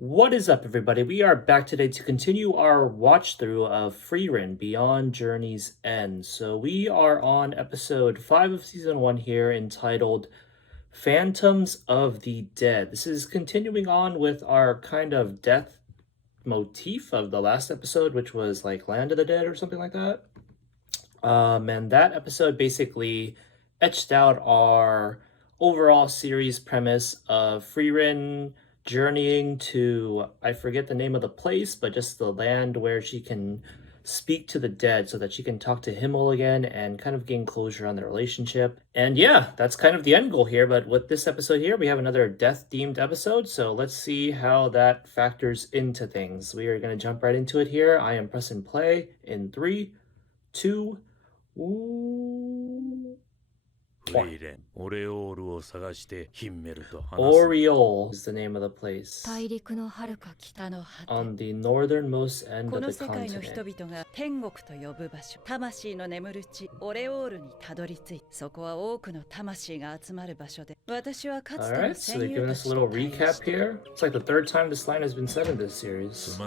What is up, everybody? We are back today to continue our watch through of Frieren Beyond Journey's End. So we are on episode 5 of season 1 here, entitled Phantoms of the Dead. This is continuing on with our kind of death motif of the last episode, which was like Land of the Dead or something like that. And that episode basically etched out our overall series premise of Frieren journeying to, I forget the name of the place, but just the land where she can speak to the dead so that she can talk to Himmel again and kind of gain closure on the relationship. And yeah, that's kind of the end goal here. But with this episode here, we have another death-themed episode. So let's see how that factors into things. We are going to jump right into it here. I am pressing play in 3, 2, 1. Oriole is the name of the place. On the northernmost end of the continent. Alright, so they're giving us a little recap here. It's like the third time this line has been said in this series.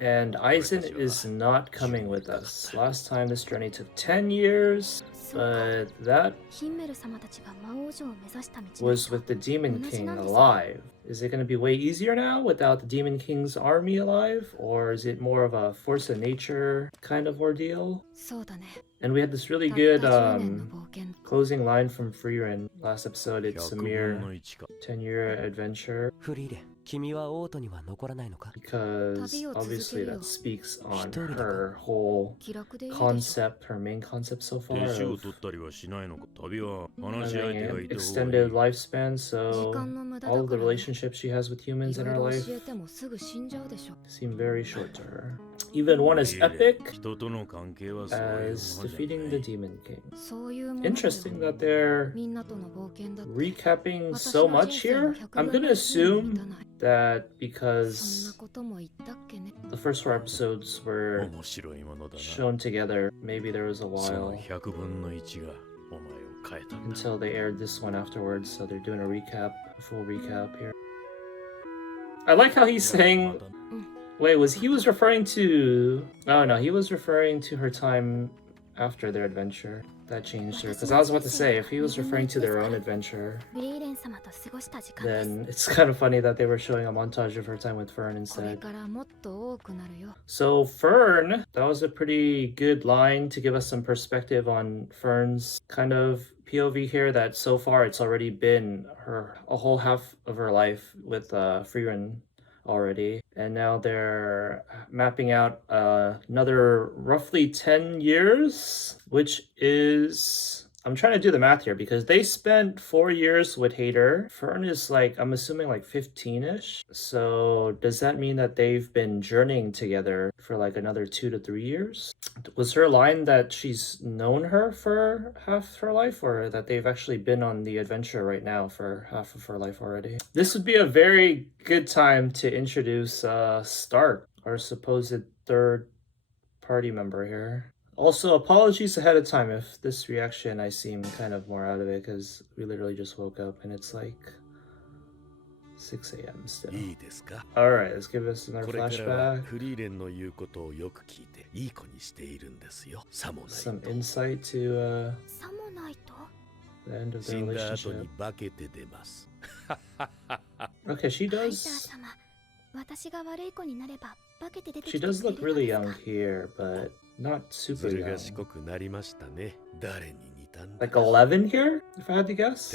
And Eisen is not coming with us. Last time this journey took 10 years. But that was with the Demon King alive. Is it going to be way easier now without the Demon King's army alive? Or is it more of a force of nature kind of ordeal? And we had this really good closing line from Frieren last episode. It's a mere 10-year adventure. Because obviously that speaks on her whole concept, her main concept so far of having an extended lifespan, so all of the relationships she has with humans in her life seem very short to her. Even one as epic as defeating the Demon King. Interesting that they're recapping so much here. I'm gonna assume that because the first 4 episodes were shown together, maybe there was a while until they aired this one afterwards, so they're doing a full recap here. I like how he's saying, wait, he was referring to, oh no, he was referring to her time after their adventure. That changed her, because I was about to say, if he was referring to their own adventure, then it's kind of funny that they were showing a montage of her time with Fern instead. So Fern, that was a pretty good line to give us some perspective on Fern's kind of POV here, that so far it's already been a whole half of her life with Frieren already, and now they're mapping out another roughly 10 years, which is, I'm trying to do the math here because they spent 4 years with Hader. Fern is like, I'm assuming like 15-ish. So does that mean that they've been journeying together for like another 2 to 3 years? Was her line that she's known her for half her life, or that they've actually been on the adventure right now for half of her life already? This would be a very good time to introduce Stark, our supposed third party member here. Also, apologies ahead of time if this reaction I seem kind of more out of it, because we literally just woke up and it's like 6 a.m. still. Alright, let's give us another flashback. Some insight to the end of the relationship. Okay, she does look really young here, but not super young. Like 11 here, if I had to guess?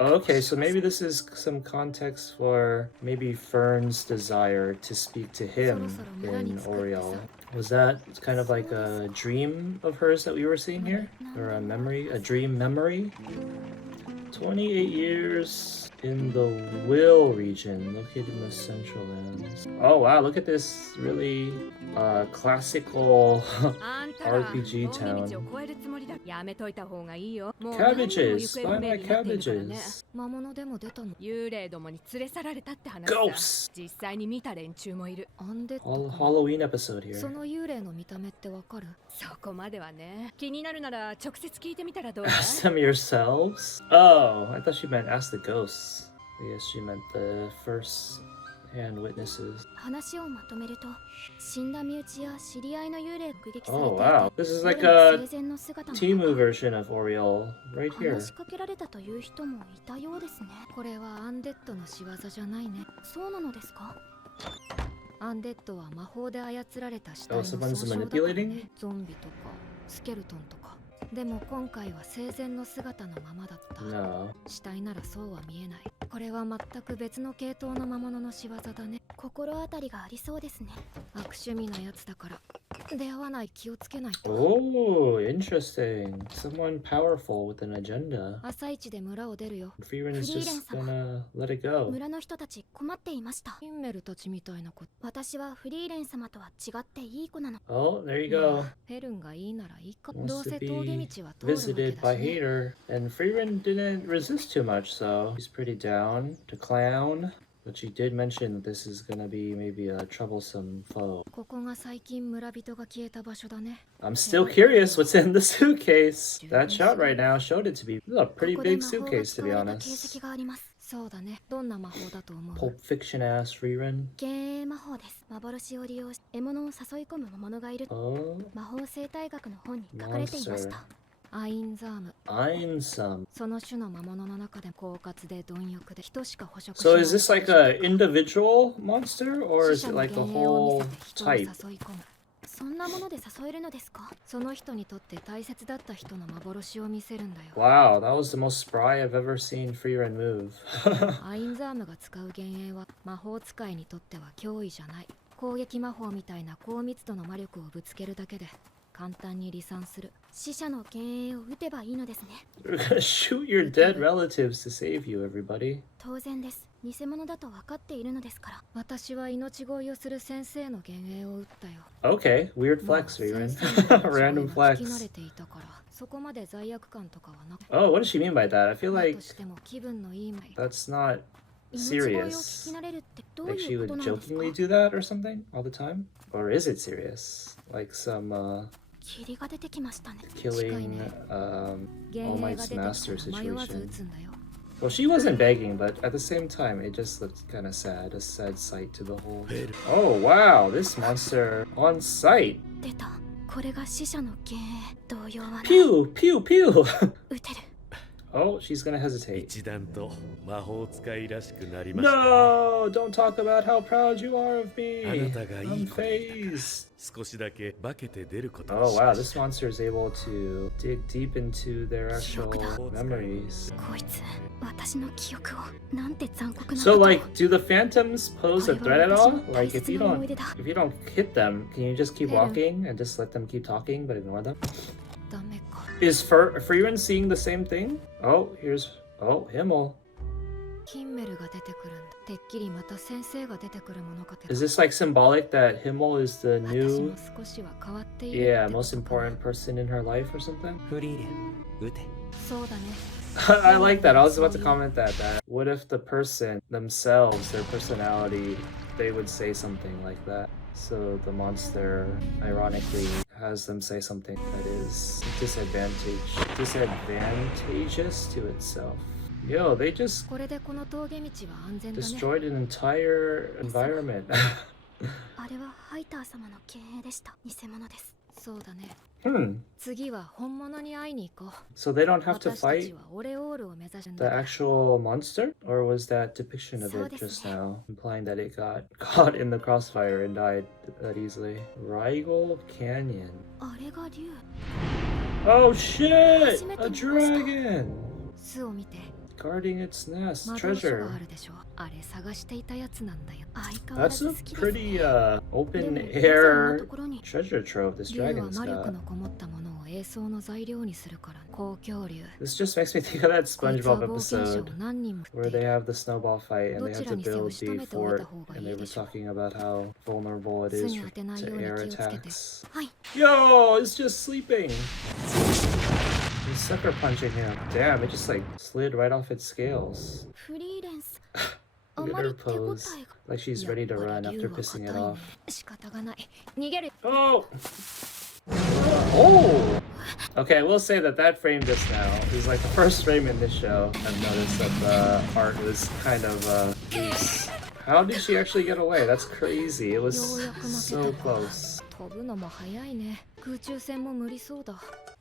Okay, so maybe this is some context for maybe Fern's desire to speak to him in Oriole. Was that kind of like a dream of hers that we were seeing here? Or a dream memory? 28 years in the Will region, located in the Central Lands. Oh wow, look at this really classical RPG town. Cabbages! Buy my cabbages! Ghosts! Halloween episode here. その幽霊の見た目ってわかる？そこまではね。気になるなら直接聞いてみたらどう？ Ask them yourselves? Oh, I thought she meant ask the ghosts. I guess she meant the first-hand witnesses. 話をまとめると、死んだ身内や知り合いの幽霊が撃撃されていて、 Oh wow, this is like a 生前の姿の Timu version of Oriole right here. 話しかけられたという人もいたようですね。これはアンデッドの仕業じゃないね。そうなのですか？アンデッドは魔法で操られた死体の総称だからね。ゾンビとかスケルトンとか。でも今回は生前の姿のままだった。No. 死体ならそうは見えない。これは全く別の系統の魔物の仕業だね。心当たりがありそうですね。悪趣味なやつだから。出会わない気をつけないと。Oh, interesting. Someone powerful with an agenda. 朝一で村を出るよ。Frieren is just gonna let it go. 村の人たち困っていました。ヒンメルたちみたいな子。私はフリーレン様とは違っていい子なの。Oh, there you go. フェルンがいいならいいか。 Wants どう to せ be 峠道は通るわけ visited だ by しね。 Hater. And Frieren didn't resist too much, so he's pretty down to clown. But she did mention that this is gonna be maybe a troublesome foe. ここが最近村人が消えた場所だね。 I'm still curious what's in the suitcase. That shot right now showed it to be a pretty big suitcase, to be honest. があります。そうだね。どんな魔法だと思う？ Pulp Fiction ass Frieren. 幻影魔法です。幻を利用し獲物を誘い込む魔物がいる。 Oh, 魔法生態学の本に書かれていました。アインザーム。 Einsam. その種の魔物の中で狡猾で貪欲で人しか捕食し So ない。 is this like a individual monster, or is it like a whole type? そんなもので誘えるのですか？その人にとって大切だった人の幻を見せるんだよ。 Wow, that was the most spry I've ever seen Frieren move. アインザームが使う幻影は魔法使いにとっては脅威じゃない。攻撃魔法みたいな高密度の魔力をぶつけるだけで簡単に離散する。死者の幻影を撃てばいいのですね。 We're gonna shoot your dead relatives to save you, everybody. 当然です。偽物だと分かっているのですから。私は命乞いをする先生の幻影を撃ったよ。 Okay, weird flex, Frieren. Random 聞き慣 flex. れていたからそこまで罪悪感とかはなく。 Oh, what does she mean by that? I feel だ like としても気分のいい前。 that's not 命乞いを serious. 聞き慣れるってどう Like い she うこ would となんですか？ jokingly do that or something all the time? Or is it serious? Like some 霧が出てきましたね。 killing All 幻影が Might's 出てき Master たら迷わず撃 situation. つんだよ。 Well, she wasn't begging, but at the same time, it just looked kind of sad, a sad sight to behold. Oh, wow, this monster on sight. 出た。これが死者の幻影。動揺はない。 Pew, pew, pew. 撃てる。 Oh, she's gonna hesitate. 一段と魔法使いらしくなりましたね。 No, don't talk about how proud you are of me. あなたがい I'm い子だったから phased. 少しだけ化けて出ることに Oh し wow, ま this した。 monster is able to dig deep into their actual memories. こいつ、私の記憶をなんて残酷な So ことを。 like, do the phantoms pose a threat at all? Like if you don't hit them, can you just keep walking and just let them keep talking but ignore them? ダメか。 Is Frieren seeing the same thing? Oh, Himmel. ヒンメルが出てくるんだ。てっきりまた先生が出てくるものかと。 Is this like symbolic that Himmel is the 私 new, も少しは変わっている。 yeah, most important person in her life or something? フリーレン、撃て。そうだね。 I like that. I was about to comment that. What if the person themselves, their personality, they would say something like that? So the monster, ironically, has them say something that is disadvantageous to itself. Yo, they just これでこの峠道は安全だね。 destroyed an entire environment. あれはハイター様の幻影でした。偽物です。そうだね。 次は本物に会いに行こう。 So they don't have to 私た fight ちはオレオールを目指すん the だ。 actual monster? Or was that depiction of it just now, implying that it got caught in the crossfire and died that easily? Rigel Canyon. あれが竜。 Oh shit! A dragon! 巣を見て。guarding its nest. 魔導書 Treasure. があるでしょ。あれ探していたやつなんだよ。相変わら That's ず a 好きです pretty ね。 open でも、なぜあんな air ところに treasure trove this 竜は dragon's 魔力 got. のこもったものを栄装の材料にするから公共竜。 This just makes me think of that こいつは SpongeBob 冒険者を episode 何人も where they have the snowball fight and they have to どちらにせよ build 仕留 the めておいた fort 方がい and い they で were しょう。 talking about how vulnerable it 巣 is に当てない to ように air 気をつけて。 attacks. はい。 Yo, it's just sleeping. He's sucker punching him. Damn, it just like slid right off its scales. フリーレンス。あ Look ま at り her 手応 pose. えが。 Like she's やっ ready to ぱ run り after 竜は pissing 硬 it い off. ね。仕方がない。逃げる。 Oh! Oh! Okay, I will say that that frame just now is like the first frame in this show. I've noticed that the art was kind of loose. How did she actually get away? That's crazy. It was ようやく負 so けたか。 close. 飛ぶのも早いね。空中戦も無理そうだ。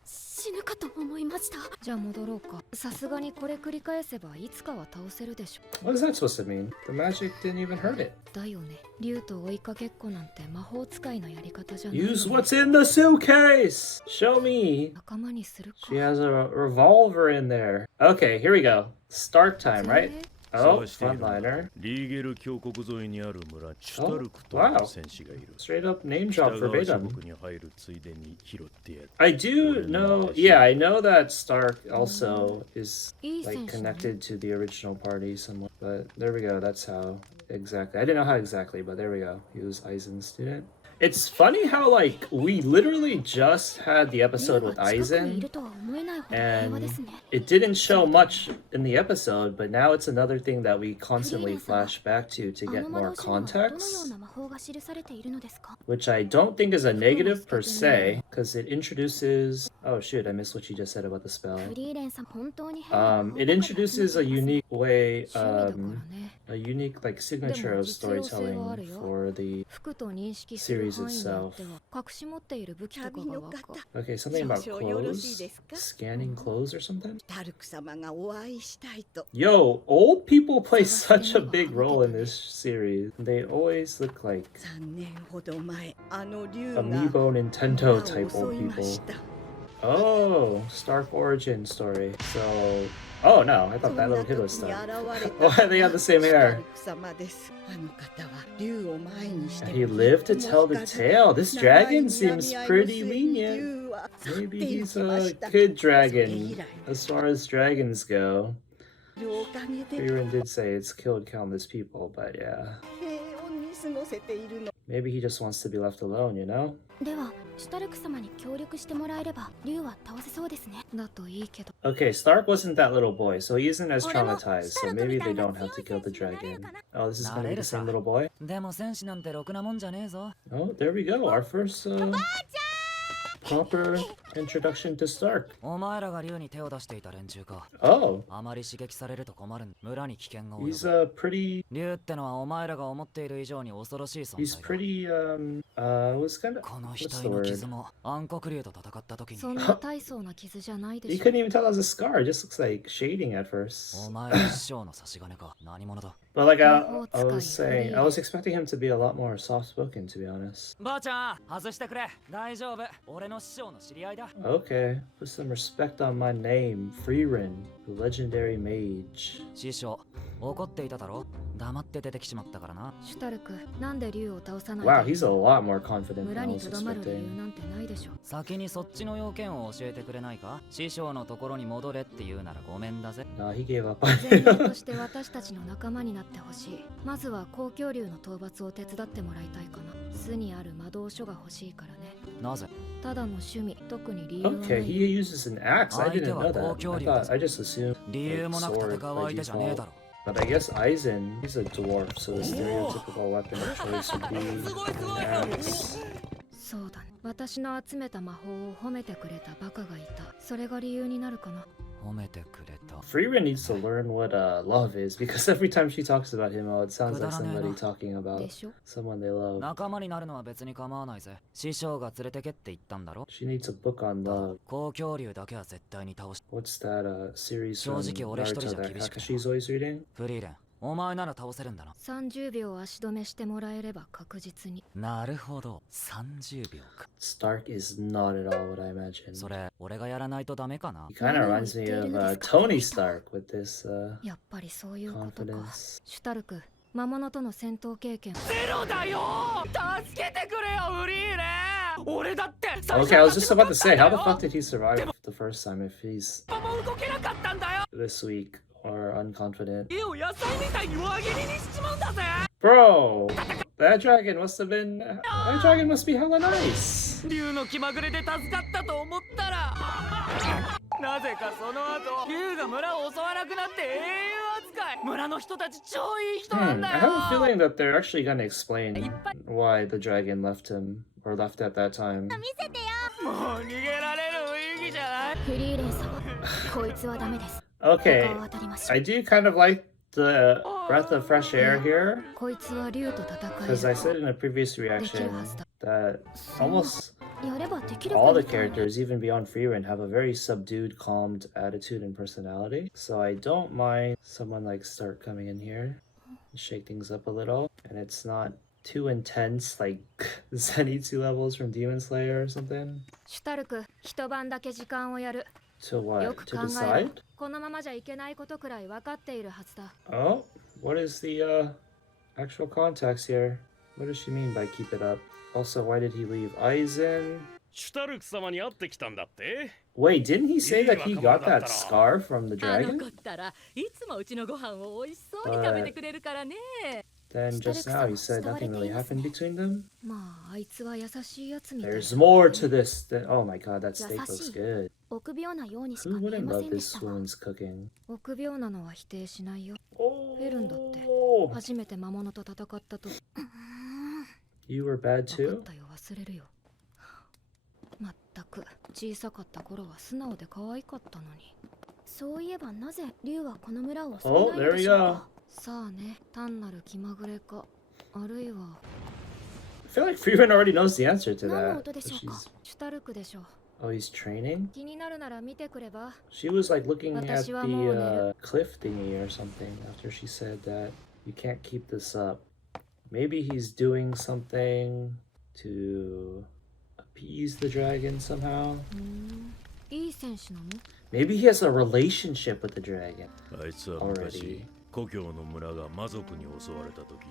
死ぬかと思いました。じゃあ戻ろうか。さすがにこれ繰り返せばいつかは倒せるでしょ。 What is that supposed to mean? The magic didn't even hurt it. だよね。竜と追いかけっこなんて魔法使いのやり方じゃないよね。 Use what's in the suitcase! Show me! 仲間にするか。 She has a revolver in there. Okay, here we go. Start time, right? Oh, 探しているのは frontliner. リーゲル峡谷沿いにある村シュタルクとい wow. う戦士がいる。 Straight up name 北 drop 側諸 verbatim. 国に入るついでに拾ってやる。 I do know, yeah, I know that Stark also is like connected to the original party somewhat. But there we go, that's how exactly. I didn't know how exactly, but there we go. He was Aizen's student. It's funny how like we literally just had the episode with 竜が近くにい Aizen るとは思えないほど平和ですね。 it didn't show much in the episode, but now it's another thing that we constantly flash back to あ get の魔 more 導書にはどのよう context, な魔法が記されているのですか。 which I don't think is a negative per se, because it introduces. Oh shoot, I missed what you just said about the spell. フリーレンさん本当に変な魔法 It ばかり introduces a unique way, 趣味だからね。 a unique like signature of storytelling for the 服と認識する series 範囲によって itself. は隠し持っている武器とかがわかる。 Okay, something about 少々よろしい clothes, ですか？ scanning clothes or something. タルク様がお会いしたいと。 Yo, old people play such a big role in this series. They always look like 3年ほど前、あの竜が amiibo Nintendo type 村を old 襲いま people. した。 Oh, Stark origin story. So, oh no, I そ thought ん that な little 時 kid に was 現 Stark. れた Oh, they have the same タ hair. ルク様です。あの方は竜を前にして He lived to tell the tale. This dragon seems pretty lenient. 竜は去って Maybe い he's きま a した。 good それ dragon 以来 as far as dragons go. おかげで Frieren did say it's killed countless people, but yeah. 平穏に過ごせているの。 Maybe he just wants to be left alone, you know? では、シュタルク様に協力してもらえれば、竜は倒せそうですね。だといいけど。 Okay, Stark wasn't that little boy, so he isn't as traumatized, so maybe they don't have to kill the dragon. Oh, this is gonna be the same little boy? でも戦士なんてろくなもんじゃねえぞ。 Oh, there we go, our first proper introduction to Stark. お前らが竜に手を出していた連中か。 Oh, あまり刺激されると困る。村に危険が及 he's ぶ。 pretty, 竜ってのはお前らが思っている以上に恐ろしい存 he's 在だ。 pretty, was kind of, この what's 額 the の word? 傷も暗黒竜と戦った時にそんな大層な傷じゃないで You しょ couldn't even tell it was a scar, it just looks like shading at お first. 前ら師匠の差し金か何者だ。 But like I Oh, was it's got saying, you. I was expecting him to be a lot more soft-spoken, to be honest. ばあちゃん外してくれ。大丈夫。俺の師匠の知り合いだ。 Okay, put some respect on my name, Frieren, the legendary mage. 師匠怒っていただろ。黙って出てきちまったからな。シュタルク、なんで竜を倒さない Wow, で he's a lot more confident 村 than I に was とどまる理由 expecting. なんてないでしょ。先にそっちの要件を教えてくれないか。師匠のところに戻れって言うならごめんだぜ。 Nah, he gave up 前例 on として私たちの仲間になってほしい。まずは公共竜の討伐を手伝ってもらいたいかな。巣にある魔導書が欲しいからね。なぜ。ただの趣味、特に理由はな Okay, い。 he uses an axe. I didn't know that. I just assumed 理由 like もなく sword 戦う by 相手じゃねえだ default. ろ。 But I guess Aizen, he's a dwarf, so the stereotypical weapon of choice would be an axe. そうだね。私の集めた魔法を褒めてくれたバカがいた。それが理由になるかな。褒めてくれた。 Frieren needs to learn what love is because every time she talks about him, it sounds like somebody talking で about しょ。 someone they love. 仲間になるのは別に構わないぜ。師匠が連れてけって言ったんだろ。 She needs a book on love. 公共竜だけは絶対に倒し。 What's that series from 正直俺一人じ Naruto ゃ that 厳しくない。 Kakashi's always reading? フリーレン、お前なら倒せるんだな。30秒足止めしてもらえれば確実に。なるほど、30秒か。Stark is not at all what I imagined. それ、俺がやらないとダメかな。 He kind of reminds me of Tony Stark with this やっぱりそういうことか。 confidence. シュタルク、魔物との戦闘経験。ゼロだよ。助けてくれよ、フリーレン。俺だって。 Okay, I was just about to say, how the fuck did he survive the first time if he's もう動けなかったんだよ。 this weak or unconfident? 家を野菜みたいに輪切りにしちまうんだぜ。 Bro, that dragon must have been. That dragon must be hella nice. 竜の気まぐれで助かったと思ったらなぜかその後竜が村を襲わなくなって英雄扱い。村の人たち超いい人なんだ I よ。 have a feeling that they're actually gonna explain why the dragon left him or left at that time. もう逃げられる雰囲気じゃない。フリーレン様、こいつはダメです。 Okay, 他を当たりましょう。 I do kind of like the breath of fresh air here こいつは竜と戦え because I る。 said in a previous reaction that almost やればできる all か the みたいな。 characters, even beyond Frieren, have a very subdued, calmed attitude and personality. So I don't mind someone like Stark coming in here and shake things up a little. And it's not too intense, like Zenitsu levels from Demon Slayer or something. シュタルク、一晩だけ時間をやる。 To よ what? く To 考えろ decide?。このままじゃいけないことくらい分かっているはずだ。 Oh, what is the actual context here? What does she mean by keep it up? Also, why did he leave Aizen? シュタルク様に会ってきたんだって。 Wait, didn't he say that he got that scar from the あの dragon? 子ったらいつもうちのご飯を美味しそうに食べてくれるからね。 Then just now he said nothing really happened between them. まあ、あいつは優しいやつみたい There's more to this than. Oh my god, that steak looks good. 臆病なようにしか Who 見え wouldn't ませ love んで this したが。 woman's cooking? 臆病なのは否定しないよ。 Oh, フェルンだって初めて魔物と戦ったと。 you were bad 分 too? かったよ、忘れるよ。まったく、小さかった頃は素直で可愛かったのに。そういえばなぜ竜はこの村を襲わないのでしょうか。さあね、単なる気まぐれか、あるいは I feel like Frieren already knows the answer to 何の that. 音でしょう She's, か。シュタルクでしょう。 oh, he's training? 気になるなら見てくれば。 She was like looking at 私はもう寝る。 the cliff thingy or something after she said that you can't keep this up. Maybe he's doing something to appease the dragon somehow. いい選手なの？ Maybe he has a relationship with the dragon. あいつは昔故郷の村が魔族に襲われた時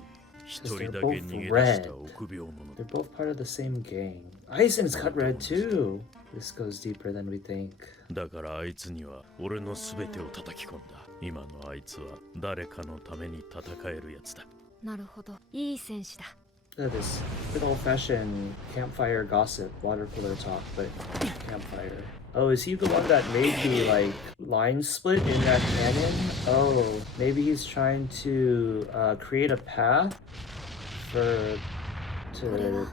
一人だけ逃げ出した臆病者 They're both part of the same gang. Aizen's cut red too. This goes deeper than we think. だからあいつには俺の全てを叩き込んだ。今のあいつは誰かのために戦えるやつだ。なるほど、いい選手だ。 Look at this good old-fashioned campfire gossip, water cooler talk, but campfire. Oh, is he the one that made the like line split in that canyon? Oh, maybe he's trying to create a path for これ to は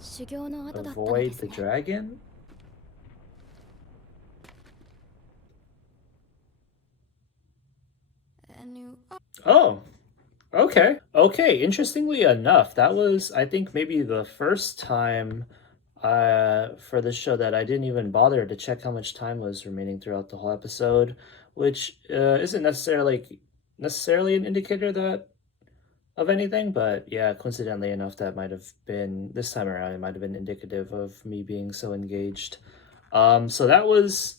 修行の後だったの avoid です the ね。 dragon. Oh, okay. Okay, interestingly enough, that was, I think, maybe the first time for this show that I didn't even bother to check how much time was remaining throughout the whole episode, which isn't necessarily an indicator that of anything, but yeah, coincidentally enough, that might have been, this time around, it might have been indicative of me being so engaged. So that was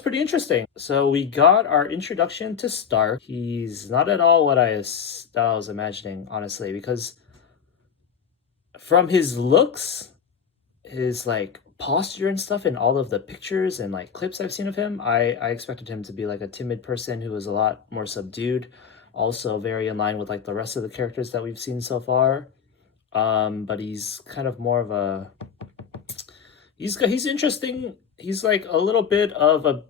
pretty interesting. So we got our introduction to Stark. He's not at all what I was imagining, honestly, because from his looks, his like posture and stuff in all of the pictures and like clips I've seen of him, I expected him to be like a timid person who was a lot more subdued. Also very in line with like the rest of the characters that we've seen so far. But he's kind of more of a, he's interesting. He's like a little bit of a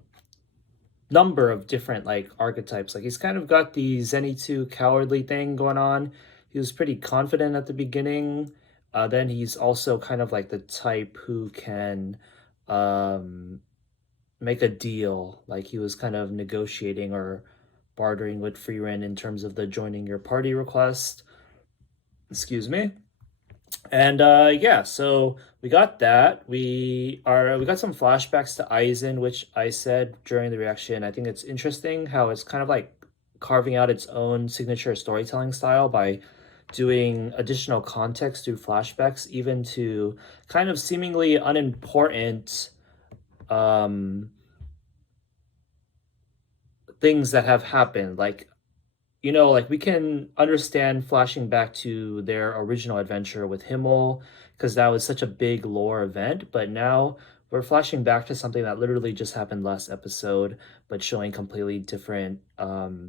number of different like archetypes. Like he's kind of got the Zenitsu cowardly thing going on. He was pretty confident at the beginning. Then he's also kind of like the type who can make a deal. Like he was kind of negotiating or bartering with Frieren in terms of the joining your party request. Excuse me. And yeah, so we got that. We got some flashbacks to Aizen, which I said during the reaction. I think it's interesting how it's kind of like carving out its own signature storytelling style by doing additional context through flashbacks, even to kind of seemingly unimportant things that have happened. Like, you know, like we can understand flashing back to their original adventure with Himmel because that was such a big lore event, but now we're flashing back to something that literally just happened last episode, but showing completely different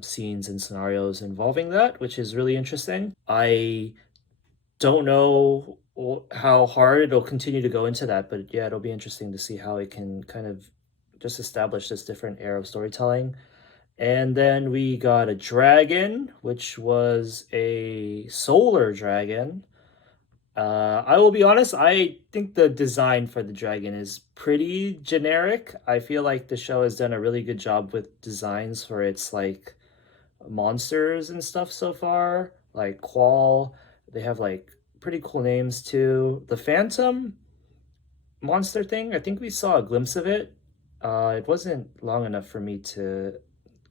scenes and scenarios involving that, which is really interesting. I don't know how hard it'll continue to go into that, but yeah, it'll be interesting to see how it can kind of just establish this different era of storytelling. And then we got a dragon, which was a solar dragon. I will be honest, I think the design for the dragon is pretty generic. I feel like the show has done a really good job with designs for its like monsters and stuff so far. Like Qual, they have like pretty cool names too. The Phantom monster thing, I think we saw a glimpse of it. It wasn't long enough for me to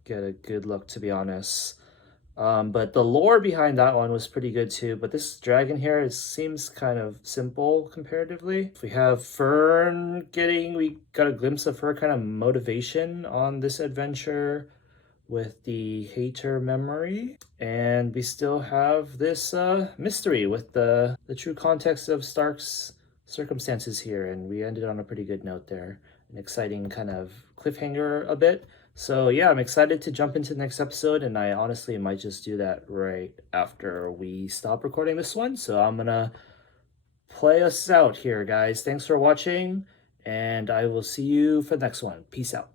get a good look, to be honest. But the lore behind that one was pretty good too. But this dragon here, it seems kind of simple comparatively. We have Fern we got a glimpse of her kind of motivation on this adventure with the hater memory. And we still have this mystery with the true context of Stark's circumstances here. And we ended on a pretty good note there. An exciting kind of cliffhanger a bit. So yeah, I'm excited to jump into the next episode, and I honestly might just do that right after we stop recording this one. So I'm gonna play us out here, guys. Thanks for watching, and I will see you for the next one. Peace out.